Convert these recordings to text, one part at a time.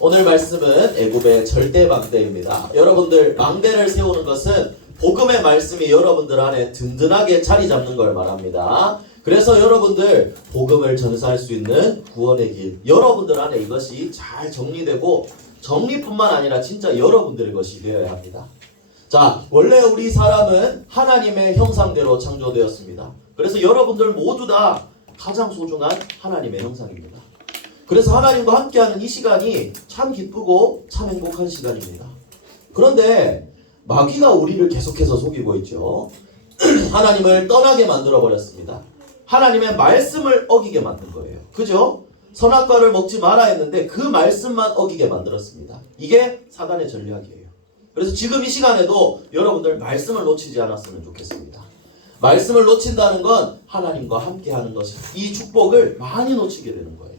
오늘 말씀은 애굽의 절대 망대입니다. 여러분들, 망대를 세우는 것은 복음의 말씀이 여러분들 안에 든든하게 자리 잡는 걸 말합니다. 그래서 여러분들 복음을 전수할 수 있는 구원의 길, 여러분들 안에 이것이 잘 정리되고 정리뿐만 아니라 진짜 여러분들의 것이 되어야 합니다. 자, 원래 우리 사람은 하나님의 형상대로 창조되었습니다. 그래서 여러분들 모두 다 가장 소중한 하나님의 형상입니다. 그래서 하나님과 함께하는 이 시간이 참 기쁘고 참 행복한 시간입니다. 그런데 마귀가 우리를 계속해서 속이고 있죠. 하나님을 떠나게 만들어버렸습니다. 하나님의 말씀을 어기게 만든 거예요. 그죠? 선악과를 먹지 마라 했는데 그 말씀만 어기게 만들었습니다. 이게 사단의 전략이에요. 그래서 지금 이 시간에도 여러분들 말씀을 놓치지 않았으면 좋겠습니다. 말씀을 놓친다는 건 하나님과 함께하는 것이, 이 축복을 많이 놓치게 되는 거예요.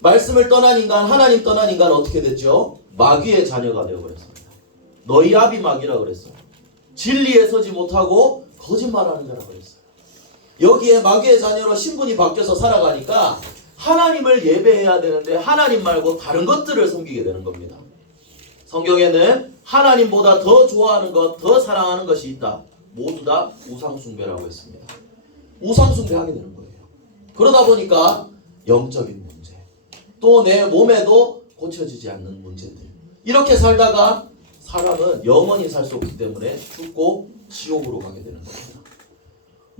말씀을 떠난 인간, 하나님 떠난 인간은 어떻게 됐죠? 마귀의 자녀가 되어버렸습니다. 너희 아비 마귀라고 그랬어요. 진리에 서지 못하고 거짓말하는 자라고 그랬어요. 여기에 마귀의 자녀로 신분이 바뀌어서 살아가니까 하나님을 예배해야 되는데 하나님 말고 다른 것들을 섬기게 되는 겁니다. 성경에는 하나님보다 더 좋아하는 것, 더 사랑하는 것이 있다. 모두 다 우상숭배라고 했습니다. 우상숭배하게 되는 거예요. 그러다 보니까 영적인 문제, 또 내 몸에도 고쳐지지 않는 문제들, 이렇게 살다가 사람은 영원히 살 수 없기 때문에 죽고 지옥으로 가게 되는 겁니다.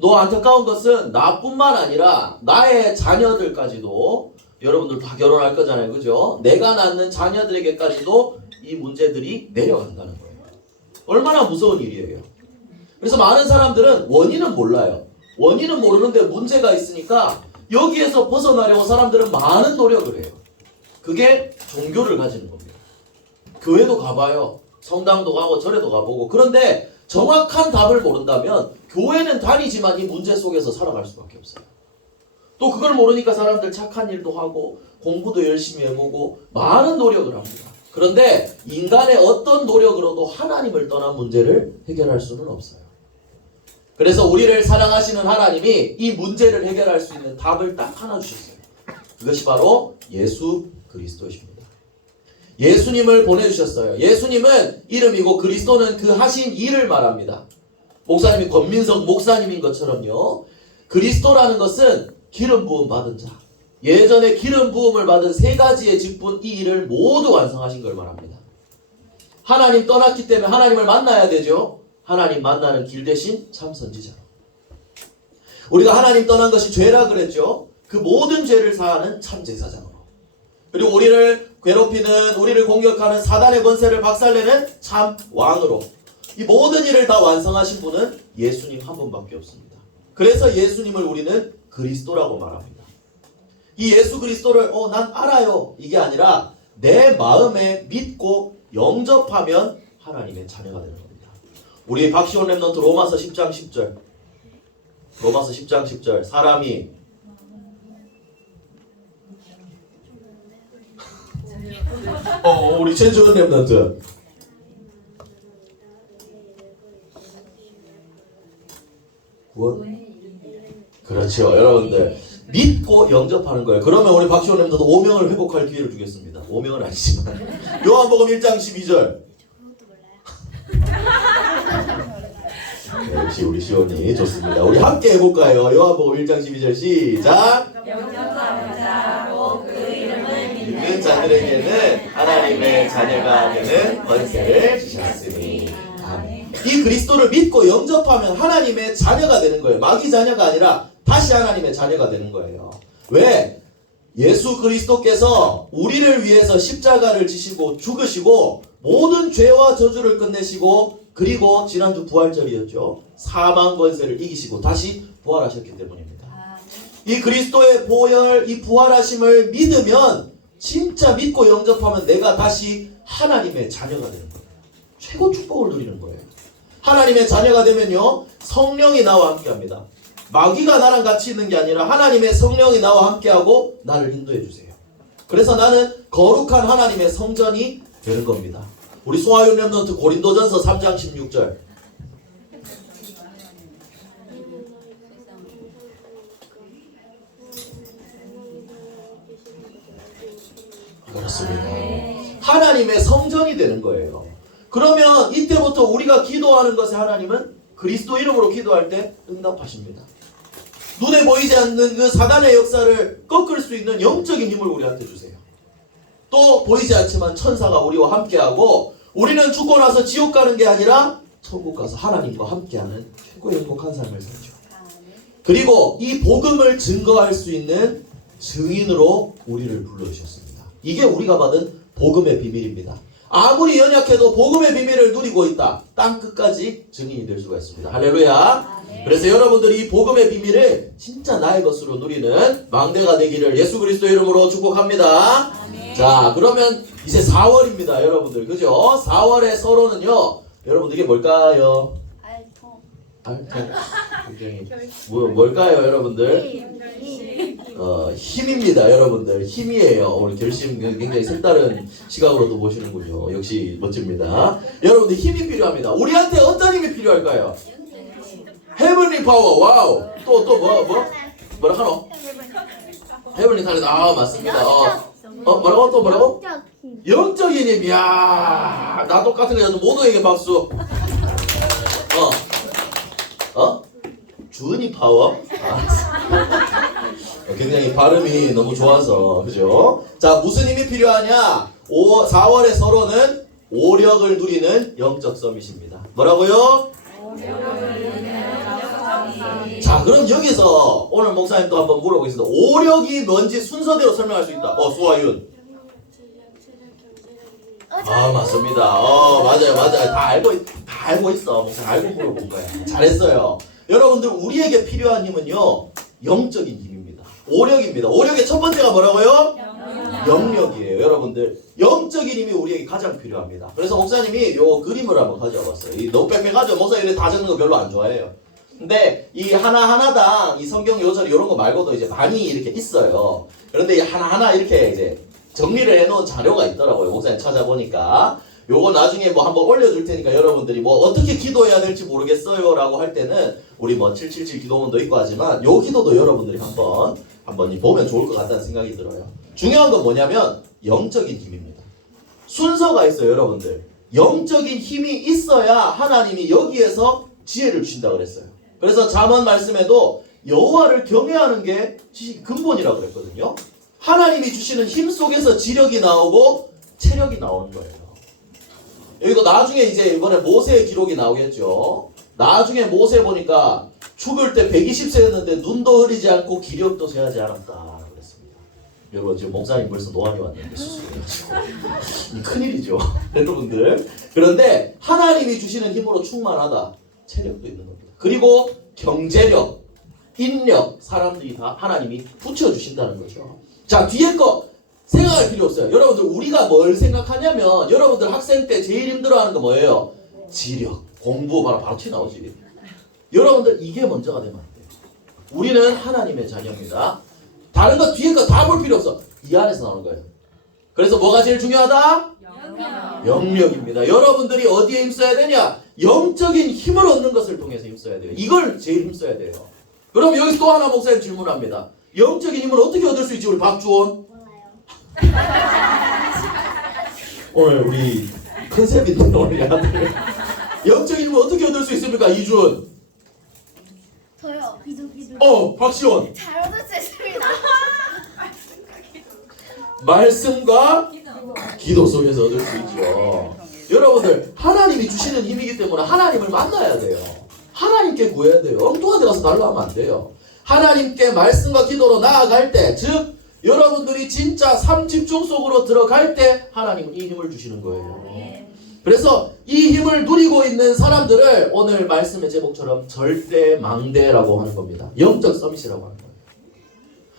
또 안타까운 것은 나뿐만 아니라 나의 자녀들까지도, 여러분들 다 결혼할 거잖아요. 그죠? 내가 낳는 자녀들에게까지도 이 문제들이 내려간다는 거예요. 얼마나 무서운 일이에요. 그래서 많은 사람들은 원인은 몰라요. 원인은 모르는데 문제가 있으니까 여기에서 벗어나려고 사람들은 많은 노력을 해요. 그게 종교를 가지는 겁니다. 교회도 가봐요. 성당도 가고 절에도 가보고. 그런데 정확한 답을 모른다면 교회는 다니지만 이 문제 속에서 살아갈 수밖에 없어요. 또 그걸 모르니까 사람들 착한 일도 하고 공부도 열심히 해보고 많은 노력을 합니다. 그런데 인간의 어떤 노력으로도 하나님을 떠난 문제를 해결할 수는 없어요. 그래서 우리를 사랑하시는 하나님이 이 문제를 해결할 수 있는 답을 딱 하나 주셨어요. 그것이 바로 예수 그리스도십니다. 예수님을 보내주셨어요. 예수님은 이름이고 그리스도는 그 하신 일을 말합니다. 목사님이 권민석 목사님인 것처럼요, 그리스도라는 것은 기름 부음 받은 자, 예전에 기름 부음을 받은 세 가지의 직분, 이 일을 모두 완성하신 걸 말합니다. 하나님 떠났기 때문에 하나님을 만나야 되죠. 하나님 만나는 길 대신 참 선지자로. 우리가 하나님 떠난 것이 죄라 그랬죠. 그 모든 죄를 사하는 참 제사장으로. 그리고 우리를 괴롭히는, 우리를 공격하는 사단의 권세를 박살내는 참 왕으로. 이 모든 일을 다 완성하신 분은 예수님 한 분밖에 없습니다. 그래서 예수님을 우리는 그리스도라고 말합니다. 이 예수 그리스도를 난 알아요, 이게 아니라 내 마음에 믿고 영접하면 하나님의 자녀가 되는 겁니다. 우리 박시원 랩넌트 로마서 10장 10절, 로마서 10장 10절, 사람이 우리 최주은 랩넌트 구원? 그렇죠. 여러분들 믿고 영접하는 거예요. 그러면 우리 박시원 랩넌트 오명을 회복할 기회를 주겠습니다. 오명은 아니지만 요한복음 1장 12절. 네, 역시 우리 시원이 좋습니다. 우리 함께 해볼까요? 요한복음 1장 12절 시작. 영접하는 자로 그 이름을 믿는 자들에게는 하나님의 자녀가 되는 권세를 주셨으니. 아멘. 이 그리스도를 믿고 영접하면 하나님의 자녀가 되는 거예요. 마귀 자녀가 아니라 다시 하나님의 자녀가 되는 거예요. 왜? 예수 그리스도께서 우리를 위해서 십자가를 지시고 죽으시고 모든 죄와 저주를 끝내시고, 그리고 지난주 부활절이었죠. 사망 권세를 이기시고 다시 부활하셨기 때문입니다. 이 그리스도의 보혈, 이 부활하심을 믿으면, 진짜 믿고 영접하면 내가 다시 하나님의 자녀가 되는 거예요. 최고 축복을 누리는 거예요. 하나님의 자녀가 되면요, 성령이 나와 함께합니다. 마귀가 나랑 같이 있는 게 아니라 하나님의 성령이 나와 함께하고 나를 인도해 주세요. 그래서 나는 거룩한 하나님의 성전이 되는 겁니다. 우리 소아윤 랩넌트 고린도전서 3장 16절. 그렇습니다. 하나님의 성전이 되는 거예요. 그러면 이때부터 우리가 기도하는 것에 하나님은 그리스도 이름으로 기도할 때 응답하십니다. 눈에 보이지 않는 그 사단의 역사를 꺾을 수 있는 영적인 힘을 우리한테 주세요. 또 보이지 않지만 천사가 우리와 함께하고 우리는 죽고 나서 지옥 가는 게 아니라 천국 가서 하나님과 함께하는 최고의 행복한 삶을 살죠. 그리고 이 복음을 증거할 수 있는 증인으로 우리를 불러주셨습니다. 이게 우리가 받은 복음의 비밀입니다. 아무리 연약해도 복음의 비밀을 누리고 있다. 땅 끝까지 증인이 될 수가 있습니다. 할렐루야. 그래서 여러분들이 이 복음의 비밀을 진짜 나의 것으로 누리는 망대가 되기를 예수 그리스도 이름으로 축복합니다. 자, 그러면 이제 4월입니다. 여러분들. 그죠? 4월의 서로는요. 여러분들 이게 뭘까요? 알통. 굉장히 뭘까요, 여러분들? 힘입니다, 여러분들. 힘이에요. 오늘 결심 굉장히 색다른 시각으로도 보시는군요. 역시 멋집니다. 여러분들 힘이 필요합니다. 우리한테 어떤 힘이 필요할까요? 헤븐리 파워. 와우. 또 뭐라 하노? 헤븐리 타렌트. 아, 맞습니다. 뭐라고? 또 뭐라고? 영적인 힘. 이야, 나 똑같은 거 모두에게 박수. 주은이 파워? 굉장히 발음이 너무 좋아서, 그죠? 자, 무슨 힘이 필요하냐? 4월의 서로는 오력을 누리는 영적 서밋입니다. 뭐라고요? 자, 그럼 여기서 오늘 목사님 또 한번 물어보겠습니다. 오력이 뭔지 순서대로 설명할 수 있다. 수아윤. 맞습니다. 맞아요. 다 알고 있어. 목사님 알고 물어본 거야. 잘했어요. 여러분들, 우리에게 필요한 힘은요, 영적인 힘입니다. 오력입니다. 오력의 첫 번째가 뭐라고요? 영력이에요. 여러분들, 영적인 힘이 우리에게 가장 필요합니다. 그래서 목사님이 요 그림을 한번 가져와 봤어요. 너무 빽빽하죠? 목사님이 다 적는 거 별로 안 좋아해요. 근데 이 하나하나당 이 성경 요절 이런 거 말고도 이제 많이 이렇게 있어요. 그런데 이 하나하나 이렇게 이제 정리를 해놓은 자료가 있더라고요. 목사님 찾아보니까. 요거 나중에 뭐 한번 올려줄 테니까 여러분들이 뭐 어떻게 기도해야 될지 모르겠어요 라고 할 때는 우리 뭐 777 기도문도 있고 하지만 요 기도도 여러분들이 한번 보면 좋을 것 같다는 생각이 들어요. 중요한 건 뭐냐면 영적인 힘입니다. 순서가 있어요, 여러분들. 영적인 힘이 있어야 하나님이 여기에서 지혜를 주신다 그랬어요. 그래서 잠언 말씀에도 여호와를 경외하는 게 지식 근본이라고 그랬거든요. 하나님이 주시는 힘 속에서 지력이 나오고 체력이 나오는 거예요. 여기도 나중에 이제 이번에 모세의 기록이 나오겠죠. 나중에 모세 보니까 죽을 때 120세였는데 눈도 흐리지 않고 기력도 쇠하지 않았다 그랬습니다. 여러분, 지금 목사님 벌써 노안이 왔는데 수술해가지고 큰일이죠. 여러분들. 그런데 하나님이 주시는 힘으로 충만하다. 체력도 있는 겁니다. 그리고 경제력, 인력, 사람들이 다 하나님이 붙여주신다는 거죠. 자, 뒤에 거 생각할 필요 없어요. 여러분들, 우리가 뭘 생각하냐면 여러분들 학생 때 제일 힘들어하는 거 뭐예요? 지력, 공부 바로 튀어나오지. 여러분들, 이게 먼저가 되면 안 돼요. 우리는 하나님의 자녀입니다. 다른 거 뒤에 거 다 볼 필요 없어. 이 안에서 나오는 거예요. 그래서 뭐가 제일 중요하다? 영력입니다. 여러분들이 어디에 힘써야 되냐? 영적인 힘을 얻는 것을 통해서 힘써야 돼요. 이걸 제일 힘써야 돼요. 그럼 여기서 또 하나 목사님 질문합니다. 영적인 힘을 어떻게 얻을 수 있지, 우리 박주원? 오늘 우리 컨셉인데 우리 아들 영적인 힘을 어떻게 얻을 수 있습니까? 이준. 저요. 박시원. 잘 얻을 수 있습니다. 말씀과 기도 속에서 얻을 수 있죠. 여러분들, 하나님이 주시는 힘이기 때문에 하나님을 만나야 돼요. 하나님께 구해야 돼요. 엉뚱한 데 가서 달라 하면 안 돼요. 하나님께 말씀과 기도로 나아갈 때, 즉 여러분들이 진짜 삶 집중 속으로 들어갈 때 하나님은 이 힘을 주시는 거예요. 그래서 이 힘을 누리고 있는 사람들을 오늘 말씀의 제목처럼 절대망대라고 하는 겁니다. 영적 서밋이라고 하는 거예요.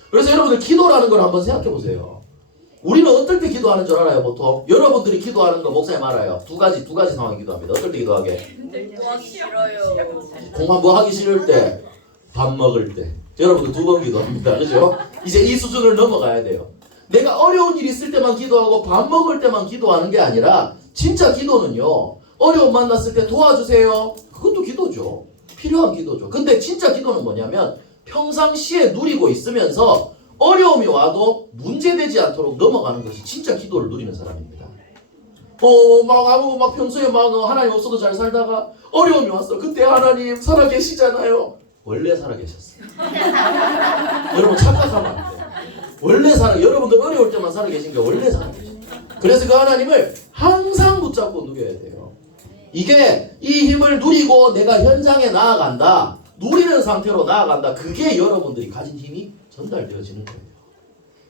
그래서 여러분들, 기도라는 걸 한번 생각해 보세요. 우리는 어떨 때 기도하는 줄 알아요, 보통? 여러분들이 기도하는 거 목사님 알아요. 두 가지 상황 기도합니다. 어떨 때 기도하게? 공부 뭐 하기 싫을 때, 밥 먹을 때. 여러분들 2번 기도합니다. 그죠? 이제 이 수준을 넘어가야 돼요. 내가 어려운 일 있을 때만 기도하고 밥 먹을 때만 기도하는 게 아니라 진짜 기도는요, 어려움 만났을 때 도와주세요. 그것도 기도죠. 필요한 기도죠. 근데 진짜 기도는 뭐냐면 평상시에 누리고 있으면서 어려움이 와도 문제되지 않도록 넘어가는 것이 진짜 기도를 누리는 사람입니다. 막 평소에 막 하나님 없어도 잘 살다가 어려움이 왔어. 그때 하나님 살아계시잖아요. 원래 살아계셨어요. 여러분 착각하면 안 돼요. 원래 여러분들 어려울 때만 살아계신 게 원래 살아계신 거예요. 그래서 그 하나님을 항상 붙잡고 누려야 돼요. 이게 이 힘을 누리고 내가 현장에 나아간다. 누리는 상태로 나아간다. 그게 여러분들이 가진 힘이 전달되어지는 거예요.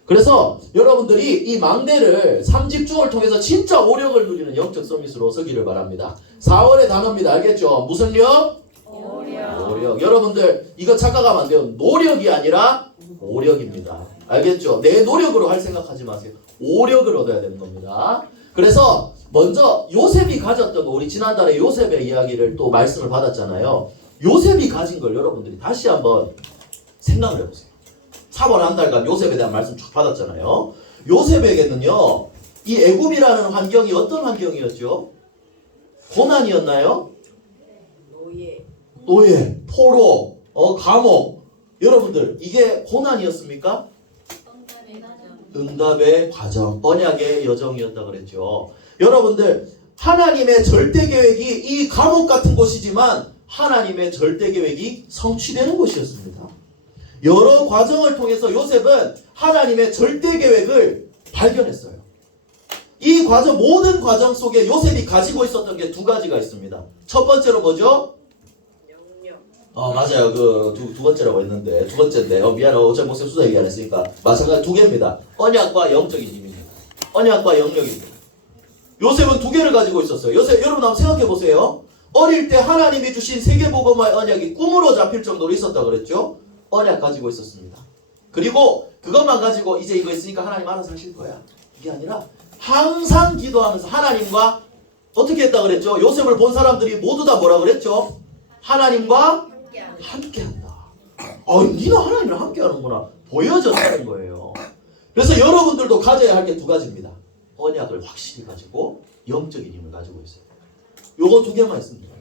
그래서 여러분들이 이 망대를 3집중을 통해서 진짜 오력을 누리는 영적 서밋으로 서기를 바랍니다. 4월의 단어입니다. 알겠죠? 무슨 력? 오력. 여러분들 이거 착각하면 안 돼요. 노력이 아니라 오력입니다. 알겠죠? 내 노력으로 할 생각하지 마세요. 오력을 얻어야 되는 겁니다. 그래서 먼저 요셉이 가졌던 거, 우리 지난달에 요셉의 이야기를 또 말씀을 받았잖아요. 요셉이 가진 걸 여러분들이 다시 한번 생각을 해보세요. 4월 한 달간 요셉에 대한 말씀 쭉 받았잖아요. 요셉에게는요, 이 애굽이라는 환경이 어떤 환경이었죠? 고난이었나요? 노예, 포로, 감옥. 여러분들 이게 고난이었습니까? 응답의 과정, 언약의 여정이었다 그랬죠. 여러분들 하나님의 절대 계획이 이 감옥 같은 곳이지만 하나님의 절대 계획이 성취되는 곳이었습니다. 여러 과정을 통해서 요셉은 하나님의 절대 계획을 발견했어요. 이 과정, 모든 과정 속에 요셉이 가지고 있었던 게 두 가지가 있습니다. 첫 번째로 뭐죠? 맞아요. 두 번째라고 했는데, 두 번째인데, 미안해. 어차피 목사님 수다 얘기 안 했으니까. 마찬가지 두 개입니다. 언약과 영적인 힘입니다. 언약과 영역입니다. 요셉은 두 개를 가지고 있었어요. 요셉, 여러분 한번 생각해 보세요. 어릴 때 하나님이 주신 세계복음화의 언약이 꿈으로 잡힐 정도로 있었다 그랬죠? 언약 가지고 있었습니다. 그리고 그것만 가지고 이제 이거 있으니까 하나님 알아서 하실 거야. 이게 아니라 항상 기도하면서 하나님과 어떻게 했다 그랬죠? 요셉을 본 사람들이 모두 다 뭐라 그랬죠? 하나님과 함께한다. 니는 하나님이랑 함께하는구나. 보여졌다는 거예요. 그래서 여러분들도 가져야 할 게 두 가지입니다. 언약을 확실히 가지고 영적인 힘을 가지고 있어요. 요거 두 개만 있습니다.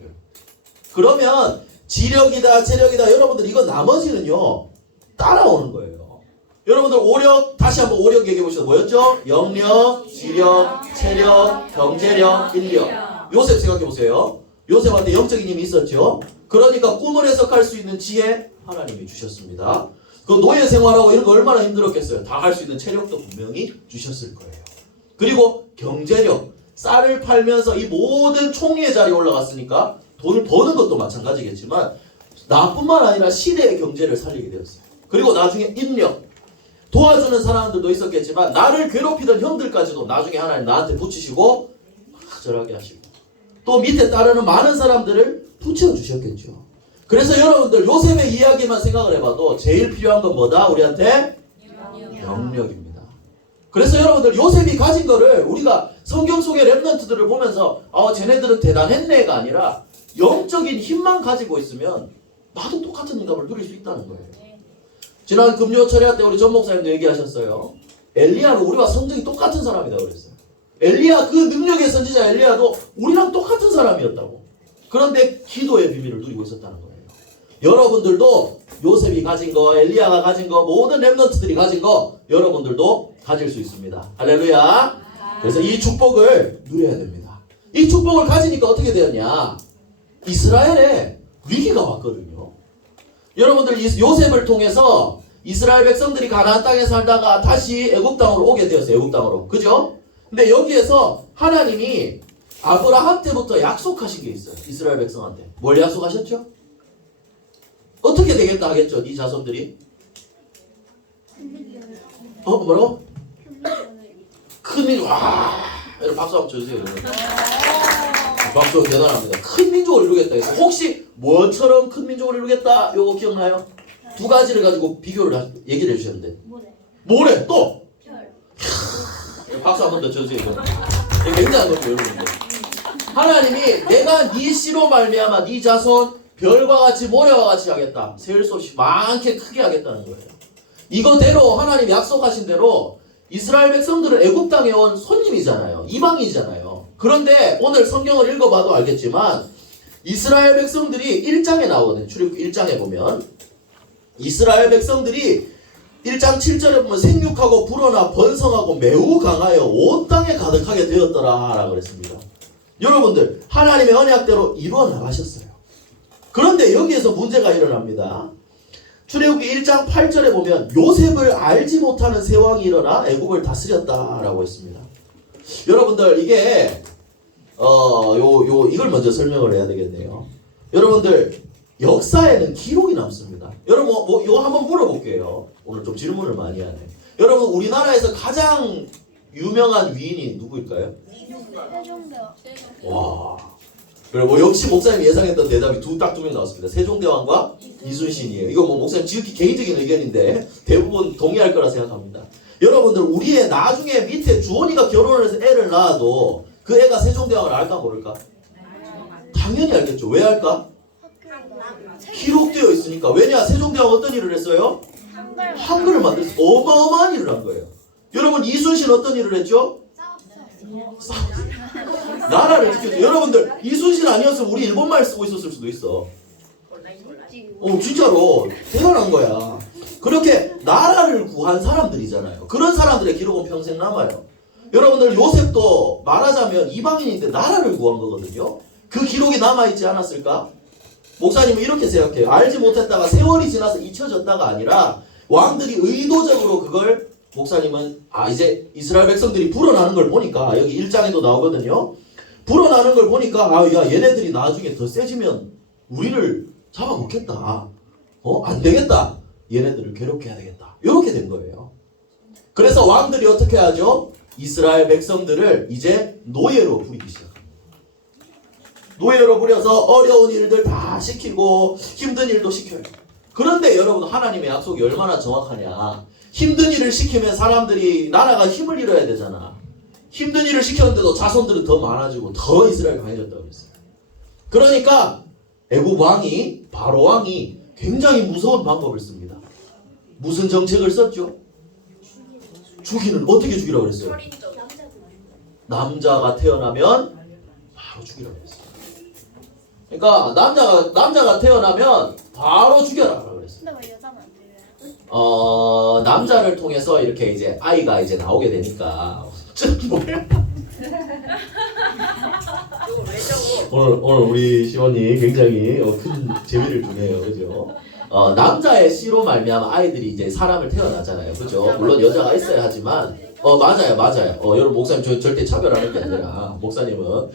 그러면 지력이다, 재력이다. 여러분들 이거 나머지는요 따라오는 거예요. 여러분들 오력, 다시 한번 오력 얘기해 보시죠. 뭐였죠? 영력, 지력, 체력, 경제력, 인력. 요셉 생각해 보세요. 요셉한테 영적인 힘이 있었죠. 그러니까 꿈을 해석할 수 있는 지혜 하나님이 주셨습니다. 그 노예 생활하고 이런 거 얼마나 힘들었겠어요. 다 할 수 있는 체력도 분명히 주셨을 거예요. 그리고 경제력, 쌀을 팔면서 이 모든 총리의 자리에 올라갔으니까 돈을 버는 것도 마찬가지겠지만 나뿐만 아니라 시대의 경제를 살리게 되었어요. 그리고 나중에 인력, 도와주는 사람들도 있었겠지만 나를 괴롭히던 형들까지도 나중에 하나님 나한테 붙이시고 절하게 하시고 또 밑에 따르는 많은 사람들을 붙여주셨겠죠. 그래서 여러분들 요셉의 이야기만 생각을 해봐도 제일 필요한 건 뭐다? 우리한테? 영력입니다. 그래서 여러분들 요셉이 가진 거를 우리가 성경 속의 렘넌트들을 보면서 쟤네들은 대단했네가 아니라 영적인 힘만 가지고 있으면 나도 똑같은 응답을 누릴 수 있다는 거예요. 지난 금요 철야 때 우리 전 목사님도 얘기하셨어요. 엘리야는 우리와 성정이 똑같은 사람이다 그랬어요. 엘리야, 그 능력의 선지자 엘리야도 우리랑 똑같은 사람이었다고. 그런데 기도의 비밀을 누리고 있었다는 거예요. 여러분들도 요셉이 가진 거, 엘리야가 가진 거, 모든 렘넌트들이 가진 거 여러분들도 가질 수 있습니다. 할렐루야. 그래서 이 축복을 누려야 됩니다. 이 축복을 가지니까 어떻게 되었냐? 이스라엘에 위기가 왔거든요. 여러분들 요셉을 통해서 이스라엘 백성들이 가나안 땅에 살다가 다시 애굽 땅으로 오게 되었어요. 애굽 땅으로. 그죠? 근데 여기에서 하나님이 아브라함 때부터 약속하신 게 있어요. 이스라엘 백성한테. 뭘 약속하셨죠? 어떻게 되겠다 하겠죠? 네 자손들이. 뭐라고? 큰 민족. 와, 여러분 박수 한번 쳐주세요. 박수 대단합니다. 큰 민족을 이루겠다 해서 혹시 뭐처럼 큰 민족을 이루겠다? 요거 기억나요? 두 가지를 가지고 비교를 얘기를 해주셨는데 모래 또 박수 한 번 더 쳐주세요. 이게 굉장한 거죠 여러분들. 하나님이 내가 네 씨로 말미암아 네 자손 별과 같이 모래와 같이 하겠다. 셀 수 없이 많게 크게 하겠다는 거예요. 이거대로 하나님 약속하신 대로 이스라엘 백성들은 애굽 땅에 온 손님이잖아요. 이방인이잖아요. 그런데 오늘 성경을 읽어봐도 알겠지만 이스라엘 백성들이 1장에 나오거든요. 출애굽기 1장에 보면 이스라엘 백성들이 1장 7절에 보면 생육하고 불어나 번성하고 매우 강하여 온 땅에 가득하게 되었더라 라고 그랬습니다. 여러분들 하나님의 언약대로 이루어 나가셨어요. 그런데 여기에서 문제가 일어납니다. 출애굽기 1장 8절에 보면 요셉을 알지 못하는 새 왕이 일어나 애굽을 다스렸다라고 했습니다. 여러분들 이게 이걸 먼저 설명을 해야 되겠네요. 여러분들 역사에는 기록이 남습니다. 여러분 이거 한번 물어볼게요. 오늘 좀 질문을 많이 하네. 여러분 우리나라에서 가장 유명한 위인이 누구일까요? 세종대왕. 와. 그리고 역시 목사님 예상했던 대답이 딱 두 명 나왔습니다. 세종대왕과 이순신이에요. 이거 뭐 목사님 지극히 개인적인 의견인데 대부분 동의할 거라 생각합니다. 여러분들 우리의 나중에 밑에 주원이가 결혼을 해서 애를 낳아도 그 애가 세종대왕을 알까 모를까? 당연히 알겠죠. 왜 알까? 기록되어 있으니까. 왜냐? 세종대왕 어떤 일을 했어요? 한글을 만들어서 어마어마한 일을 한 거예요. 여러분 이순신 어떤 일을 했죠? 나라를 지켰죠. 여러분들 이순신 아니었으면 우리 일본말 쓰고 있었을 수도 있어. 진짜로 대단한 거야. 그렇게 나라를 구한 사람들이잖아요. 그런 사람들의 기록은 평생 남아요. 여러분들 요셉도 말하자면 이방인인데 나라를 구한 거거든요. 그 기록이 남아있지 않았을까? 목사님은 이렇게 생각해요. 알지 못했다가 세월이 지나서 잊혀졌다가 아니라 왕들이 의도적으로 그걸 목사님은 이제 이스라엘 백성들이 불어나는 걸 보니까 여기 1장에도 나오거든요. 불어나는 걸 보니까 야 얘네들이 나중에 더 세지면 우리를 잡아먹겠다. 안 되겠다. 얘네들을 괴롭혀야 되겠다. 이렇게 된 거예요. 그래서 왕들이 어떻게 하죠? 이스라엘 백성들을 이제 노예로 부리기 시작합니다. 노예로 부려서 어려운 일들 다 시키고 힘든 일도 시켜요. 그런데 여러분 하나님의 약속이 얼마나 정확하냐. 힘든 일을 시키면 사람들이 나라가 힘을 잃어야 되잖아. 힘든 일을 시켰는데도 자손들은 더 많아지고 더 이스라엘 강해졌다고 그랬어요. 그러니까 애굽 왕이 바로 왕이 굉장히 무서운 방법을 씁니다. 무슨 정책을 썼죠? 죽이는 어떻게 죽이라고 그랬어요? 남자가 태어나면 바로 죽이라고 그랬어요. 그러니까 남자가 태어나면 바로 죽여라 그랬어요. 근데 왜 여자는 안 돼요? 남자를 통해서 이렇게 이제 아이가 이제 나오게 되니까 뭐야? 오늘 우리 시원이 굉장히 큰 재미를 주네요, 그죠? 남자의 씨로 말미암아 아이들이 이제 사람을 태어나잖아요, 그죠? 물론 여자가 있어야 하지만 맞아요. 여러분 목사님 저 절대 차별하는 게 아니라 목사님은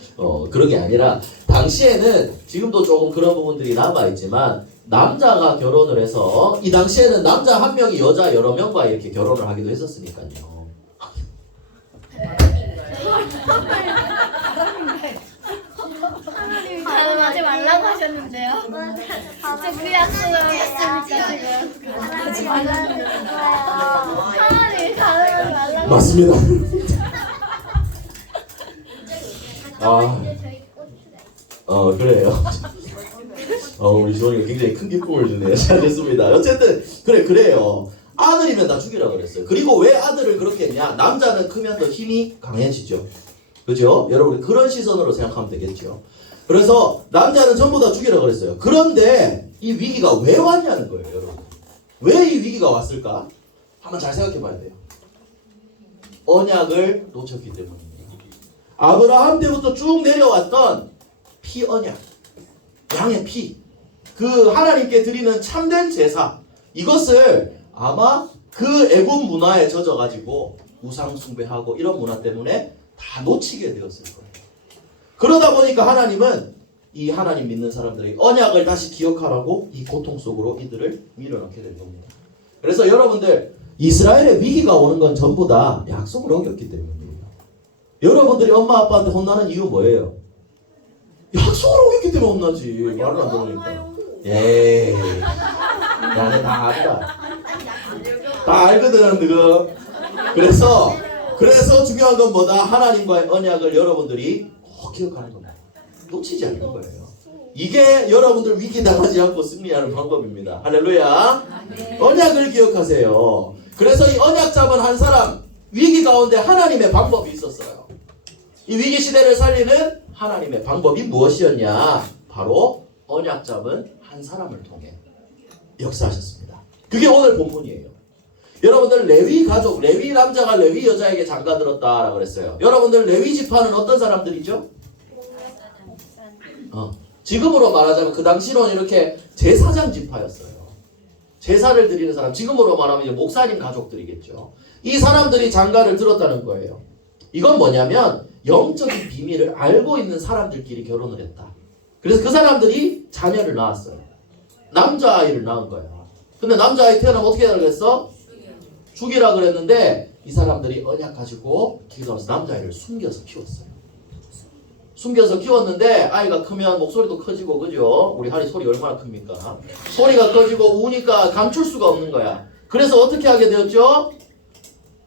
그런 게 아니라 당시에는 지금도 조금 그런 부분들이 남아 있지만 남자가 결혼을 해서 이 당시에는 남자 한 명이 여자 여러 명과 이렇게 결혼을 하기도 했었으니까요. 결혼하지 말라고 하셨는데요? 진짜 우리 약속을 했으니까 지금 하지 말라는 거예요. 하나님이 결혼하지 말라고. 맞습니다. 그래요. 우리 지원이가 굉장히 큰 기쁨을 주네요. 잘 됐습니다. 어쨌든 그래요. 아들이면 다 죽이라고 그랬어요. 그리고 왜 아들을 그렇게 했냐? 남자는 크면 더 힘이 강해지죠. 그죠? 여러분 그런 시선으로 생각하면 되겠죠. 그래서 남자는 전부 다 죽이라고 그랬어요. 그런데 이 위기가 왜 왔냐는 거예요, 여러분. 왜 이 위기가 왔을까? 한번 잘 생각해 봐야 돼요. 언약을 놓쳤기 때문입니다. 아브라함 때부터 쭉 내려왔던 피 언약, 양의 피, 그 하나님께 드리는 참된 제사, 이것을 아마 그 애굽 문화에 젖어가지고 우상 숭배하고 이런 문화 때문에 다 놓치게 되었을 거예요. 그러다 보니까 하나님은 이 하나님 믿는 사람들에게 언약을 다시 기억하라고 이 고통 속으로 이들을 밀어넣게 된 겁니다. 그래서 여러분들 이스라엘의 위기가 오는 건 전부 다 약속을 어겼기 때문입니다. 여러분들이 엄마 아빠한테 혼나는 이유 뭐예요? 약속을 어겼기 때문에 혼나지. 말을 안 들으니까. 에이, 나는 다 알다. 다 알거든, 그거. 그래서 중요한 건 뭐다? 하나님과의 언약을 여러분들이 꼭 기억하는 겁니다. 놓치지 않는 거예요. 이게 여러분들 위기 당하지 않고 승리하는 방법입니다. 할렐루야. 언약을 기억하세요. 그래서 이 언약 잡은 한 사람, 위기 가운데 하나님의 방법이 있었어요. 이 위기 시대를 살리는 하나님의 방법이 무엇이었냐? 바로 언약 잡은 한 사람을 통해 역사하셨습니다. 그게 오늘 본문이에요. 여러분들 레위 가족, 레위 남자가 레위 여자에게 장가들었다라고 그랬어요. 여러분들 레위 지파는 어떤 사람들이죠? 지금으로 말하자면 그 당시로는 이렇게 제사장 지파였어요. 제사를 드리는 사람, 지금으로 말하면 이제 목사님 가족들이겠죠. 이 사람들이 장가를 들었다는 거예요. 이건 뭐냐면 영적인 비밀을 알고 있는 사람들끼리 결혼을 했다. 그래서 그 사람들이 자녀를 낳았어요. 남자아이를 낳은 거야. 근데 남자아이 태어나면 어떻게 해야 그랬어? 죽이라 그랬는데 이 사람들이 언약 가지고 기도하면서 남자아이를 숨겨서 키웠어요. 숨겨서 키웠는데 아이가 크면 목소리도 커지고, 그죠? 우리 하리 소리 얼마나 큽니까? 소리가 커지고 우니까 감출 수가 없는 거야. 그래서 어떻게 하게 되었죠?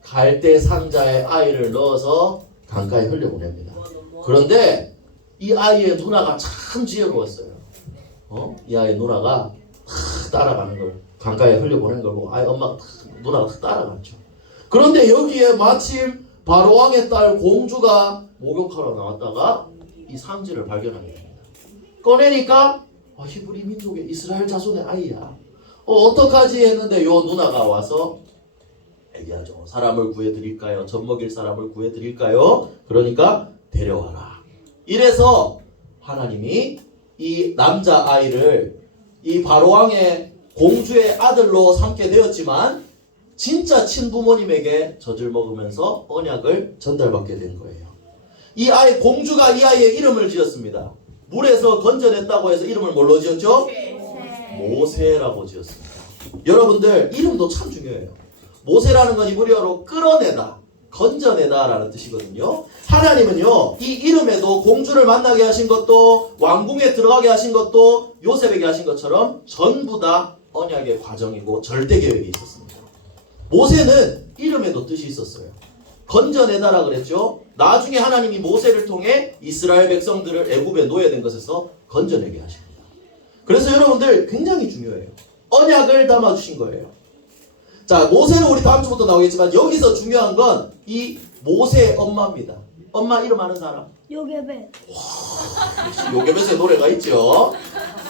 갈대 상자에 아이를 넣어서 강가에 흘려보냅니다. 그런데 이 아이의 누나가 참 지혜로웠어요. 이 아이의 누나가 탁 따라가는 걸, 강가에 흘려보낸 걸 보고 아이 엄마가 누나가 탁 따라갔죠. 그런데 여기에 마침 바로왕의 딸 공주가 목욕하러 나왔다가 이 상지를 발견하게 됩니다. 꺼내니까 히브리 민족의 이스라엘 자손의 아이야. 어떡하지 했는데 요 누나가 와서 얘기하죠. 사람을 구해드릴까요? 젖 먹일 사람을 구해드릴까요? 그러니까 데려와라. 이래서 하나님이 이 남자아이를 이 바로왕의 공주의 아들로 삼게 되었지만 진짜 친부모님에게 젖을 먹으면서 언약을 전달받게 된 거예요. 이 아이, 공주가 이 아이의 이름을 지었습니다. 물에서 건져냈다고 해서 이름을 뭘로 지었죠? 모세라고 지었습니다. 여러분들 이름도 참 중요해요. 모세라는 건 이브리어로 끌어내다, 건져내다 라는 뜻이거든요. 하나님은요, 이 이름에도 공주를 만나게 하신 것도 왕궁에 들어가게 하신 것도 요셉에게 하신 것처럼 전부 다 언약의 과정이고 절대 계획이 있었습니다. 모세는 이름에도 뜻이 있었어요. 건져내다라 그랬죠. 나중에 하나님이 모세를 통해 이스라엘 백성들을 애굽에 노예된 것에서 건져내게 하십니다. 그래서 여러분들 굉장히 중요해요. 언약을 담아주신 거예요. 자, 모세는 우리 다음 주부터 나오겠지만 여기서 중요한 건 이 모세의 엄마입니다. 엄마 이름 아는 사람? 요게벳. 요게벳의 노래가 있죠.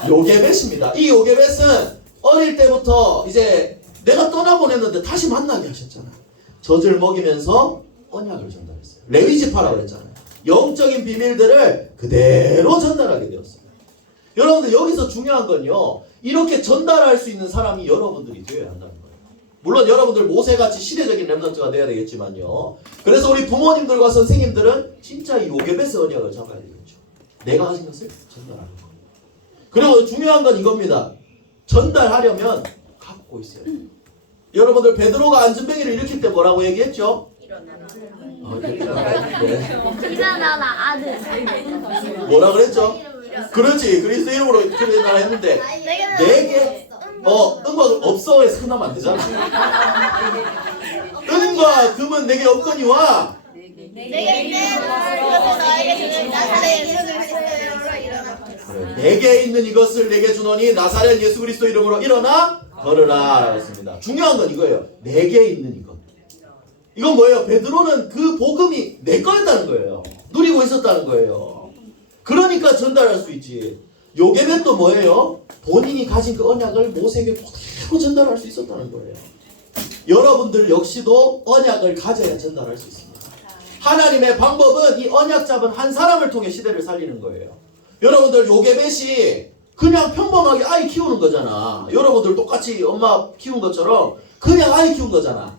요게벳입니다. 이 요게벳은 어릴 때부터 이제 내가 떠나보냈는데 다시 만나게 하셨잖아요. 젖을 먹이면서 언약을 전달했어요. 레위지파라고 했잖아요. 영적인 비밀들을 그대로 전달하게 되었어요. 여러분들 여기서 중요한 건요, 이렇게 전달할 수 있는 사람이 여러분들이 되어야 한다는 거예요. 물론 여러분들 모세같이 시대적인 렘넌트가 돼야 되겠지만요. 그래서 우리 부모님들과 선생님들은 진짜 이 요게벳의 언약을 잡아야 되겠죠. 내가 하신 것을 전달하는 거. 그리고 중요한 건 이겁니다. 전달하려면 갖고 있어야 돼요. 여러분들 베드로가 안전뱅이를 일으킬 때 뭐라고 얘기했죠? 일어나라 아들. 뭐라 그랬죠? 그렇지, 그리스도 이름으로 일어나라 했는데 내게 은과 없어 해서 끝나면 안 되잖아. 은과 금은 내게 없거니와 내게 있는 이것을 너에게 주는 나사렛 예수 그리스도로 일어나. 내게 있는 이것을 내게 주노니 나사렛 예수 그리스도 이름으로 일어나 걸으라 라고 했습니다. 중요한 건 이거예요. 내게 있는 이것. 이건 뭐예요? 베드로는 그 복음이 내 거였다는 거예요. 누리고 있었다는 거예요. 그러니까 전달할 수 있지. 요게벳도 뭐예요? 본인이 가진 그 언약을 모세에게 그대로 전달할 수 있었다는 거예요. 여러분들 역시도 언약을 가져야 전달할 수 있습니다. 하나님의 방법은 이 언약 잡은 한 사람을 통해 시대를 살리는 거예요. 여러분들 요게벳이 그냥 평범하게 아이 키우는 거잖아. 여러분들 똑같이 엄마 키운 것처럼 그냥 아이 키운 거잖아.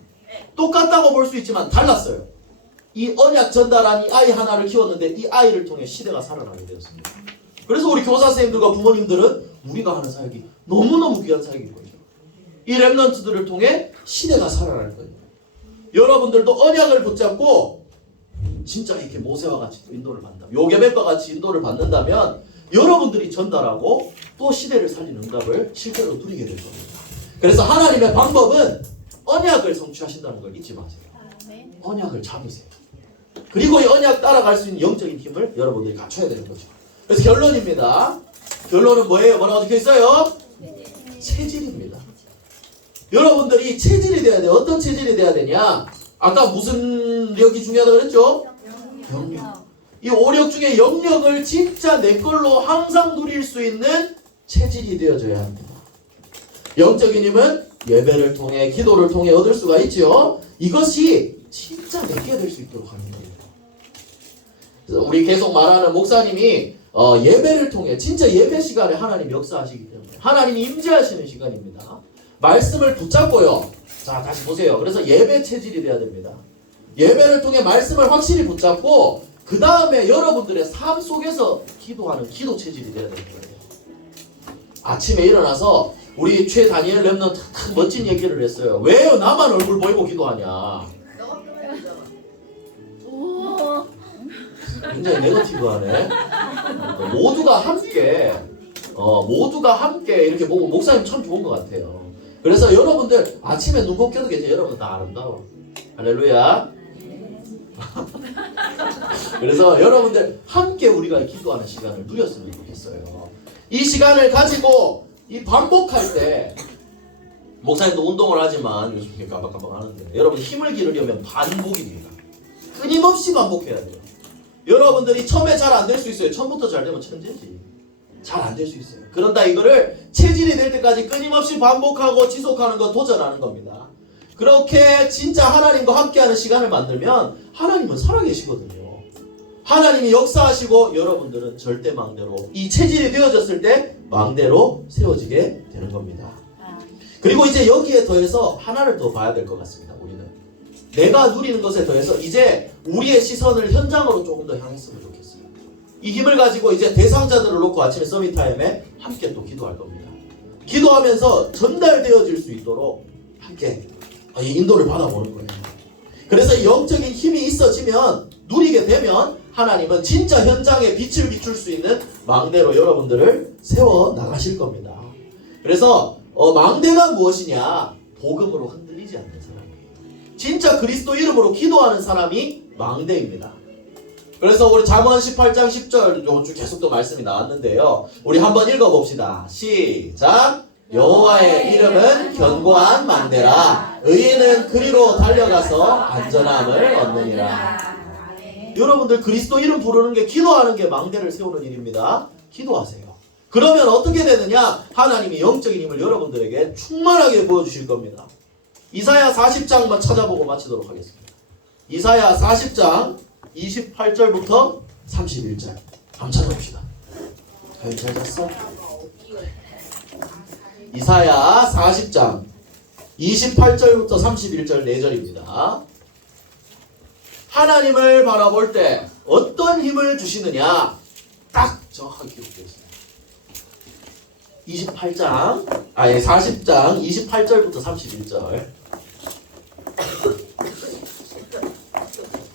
똑같다고 볼 수 있지만 달랐어요. 이 언약 전달한 이 아이 하나를 키웠는데 이 아이를 통해 시대가 살아나게 되었습니다. 그래서 우리 교사 선생님들과 부모님들은 우리가 하는 사역이 너무너무 귀한 사역인 거죠. 이 렘넌트들을 통해 시대가 살아날 거예요. 여러분들도 언약을 붙잡고 진짜 이렇게 모세와 같이 인도를 받는다, 요게벳과 같이 인도를 받는다면 여러분들이 전달하고 또 시대를 살리는 응답을 실제로 누리게 될 겁니다. 그래서 하나님의 방법은 언약을 성취하신다는 걸 잊지 마세요. 언약을 잡으세요. 그리고 이 언약 따라갈 수 있는 영적인 힘을 여러분들이 갖춰야 되는 거죠. 그래서 결론입니다. 결론은 뭐예요? 뭐라고 적혀 있어요? 체질입니다. 여러분들이 체질이 돼야 돼요. 어떤 체질이 돼야 되냐? 아까 무슨 력이 중요하다고 그랬죠? 영력. 이 5력 중에 영력을 진짜 내 걸로 항상 누릴 수 있는 체질이 되어져야 합니다. 영적인 힘은 예배를 통해 기도를 통해 얻을 수가 있죠. 이것이 진짜 내게 될 수 있도록 하는 거예요. 그래서 우리 계속 말하는 목사님이 예배를 통해 진짜 예배 시간에 하나님 역사하시기 때문에 하나님이 임재하시는 시간입니다. 말씀을 붙잡고요. 자, 다시 보세요. 그래서 예배 체질이 돼야 됩니다. 예배를 통해 말씀을 확실히 붙잡고 그 다음에 여러분들의 삶 속에서 기도하는 기도 체질이 돼야 되는 거예요. 아침에 일어나서 우리 최다니엘 랩넌트 큰 멋진 얘기를 했어요. 왜 나만 얼굴 보이고 기도하냐. 너가 끊어야잖아. 굉장히 네거티브하네. 모두가 함께 이렇게 보고 목사님 참 좋은 것 같아요. 그래서 여러분들 아침에 눈 꼭 껴도 계세요. 여러분 다 아름다워. 할렐루야. 그래서 여러분들 함께 우리가 기도하는 시간을 누렸으면 좋겠어요. 이 시간을 가지고 이 반복할 때 목사님도 운동을 하지만 요즘 이렇게 깜빡깜빡 하는데 여러분 힘을 기르려면 반복입니다. 끊임없이 반복해야 돼요. 여러분들이 처음에 잘 안 될 수 있어요. 처음부터 잘 되면 천재지. 잘 안 될 수 있어요. 그런다 이거를 체질이 될 때까지 끊임없이 반복하고 지속하는 거 도전하는 겁니다. 그렇게 진짜 하나님과 함께하는 시간을 만들면 하나님은 살아계시거든요. 하나님이 역사하시고 여러분들은 절대 망대로 이 체질이 되어졌을 때 망대로 세워지게 되는 겁니다. 그리고 이제 여기에 더해서 하나를 더 봐야 될 것 같습니다. 우리는 내가 누리는 것에 더해서 이제 우리의 시선을 현장으로 조금 더 향했으면 좋겠어요. 이 힘을 가지고 이제 대상자들을 놓고 아침에 서밋타임에 함께 또 기도할 겁니다. 기도하면서 전달되어질 수 있도록 함께 이 인도를 받아보는 거예요. 그래서 영적인 힘이 있어지면 누리게 되면 하나님은 진짜 현장에 빛을 비출 수 있는 망대로 여러분들을 세워 나가실 겁니다. 그래서 망대가 무엇이냐? 복음으로 흔들리지 않는 사람이에요. 진짜 그리스도 이름으로 기도하는 사람이 망대입니다. 그래서 우리 잠언 18장 10절 요즘 계속 또 말씀이 나왔는데요. 우리 한번 읽어봅시다. 시작! 여호와의 이름은 견고한 망대라. 의인은 그리로 달려가서 안전함을 얻느니라. 여러분들 그리스도 이름 부르는 게 기도하는 게 망대를 세우는 일입니다. 기도하세요. 그러면 어떻게 되느냐? 하나님이 영적인 힘을 여러분들에게 충만하게 보여주실 겁니다. 이사야 40장만 찾아보고 마치도록 하겠습니다. 이사야 40장 28절부터 31절 한번 찾아봅시다. 가연 잘 잤어? 이사야 40장 28절부터 31절 4절입니다. 하나님을 바라볼 때 어떤 힘을 주시느냐? 딱 정확하게 기록되어 있습니다. 40장 28절부터 31절.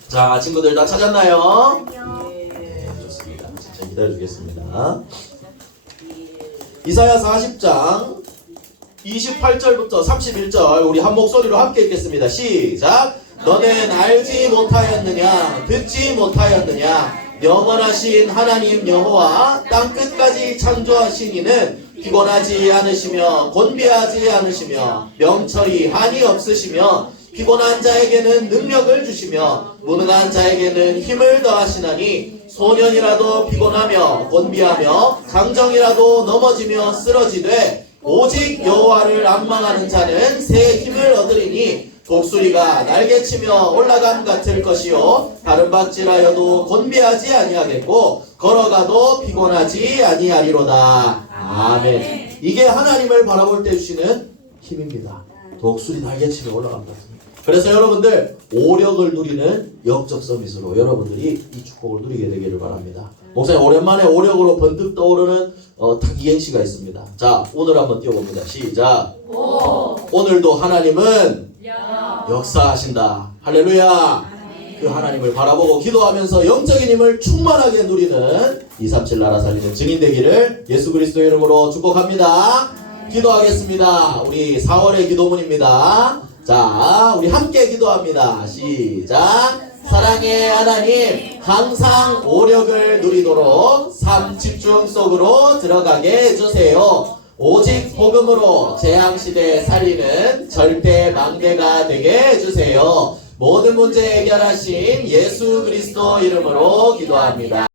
자, 친구들 다 찾았나요? 네, 좋습니다. 진짜 기다려주겠습니다. 이사야 40장 28절부터 31절 우리 한 목소리로 함께 읽겠습니다. 시작! 너는 알지 못하였느냐? 듣지 못하였느냐? 영원하신 하나님 여호와 땅끝까지 창조하신 이는 피곤하지 않으시며 곤비하지 않으시며 명철이 한이 없으시며 피곤한 자에게는 능력을 주시며 무능한 자에게는 힘을 더하시나니 소년이라도 피곤하며 곤비하며 강정이라도 넘어지며 쓰러지되 오직 여호와를 앙망하는 자는 새 힘을 얻으리니 독수리가 날개치며 올라감 같을 것이요 다른 박질하여도 곤비하지 아니하겠고 걸어가도 피곤하지 아니하리로다. 아멘. 이게 하나님을 바라볼 때 주시는 힘입니다. 독수리 날개치며 올라감 같습니다. 그래서 여러분들 오력을 누리는 영적 서밋으로 여러분들이 이 축복을 누리게 되기를 바랍니다. 목사님 오랜만에 오력으로 번뜩 떠오르는 이행시가 있습니다. 자, 오늘 한번 띄워봅니다. 시작. 오늘도 하나님은 역사하신다. 할렐루야. 그 하나님을 바라보고 기도하면서 영적인 힘을 충만하게 누리는 237 나라 살리는 증인 되기를 예수 그리스도 이름으로 축복합니다. 기도하겠습니다. 우리 4월의 기도문입니다. 자, 우리 함께 기도합니다. 시작. 사랑의 하나님, 항상 오력을 누리도록 삶 집중 속으로 들어가게 해주세요. 오직 복음으로 재앙시대 살리는 절대 망대가 되게 해주세요. 모든 문제 해결하신 예수 그리스도 이름으로 기도합니다.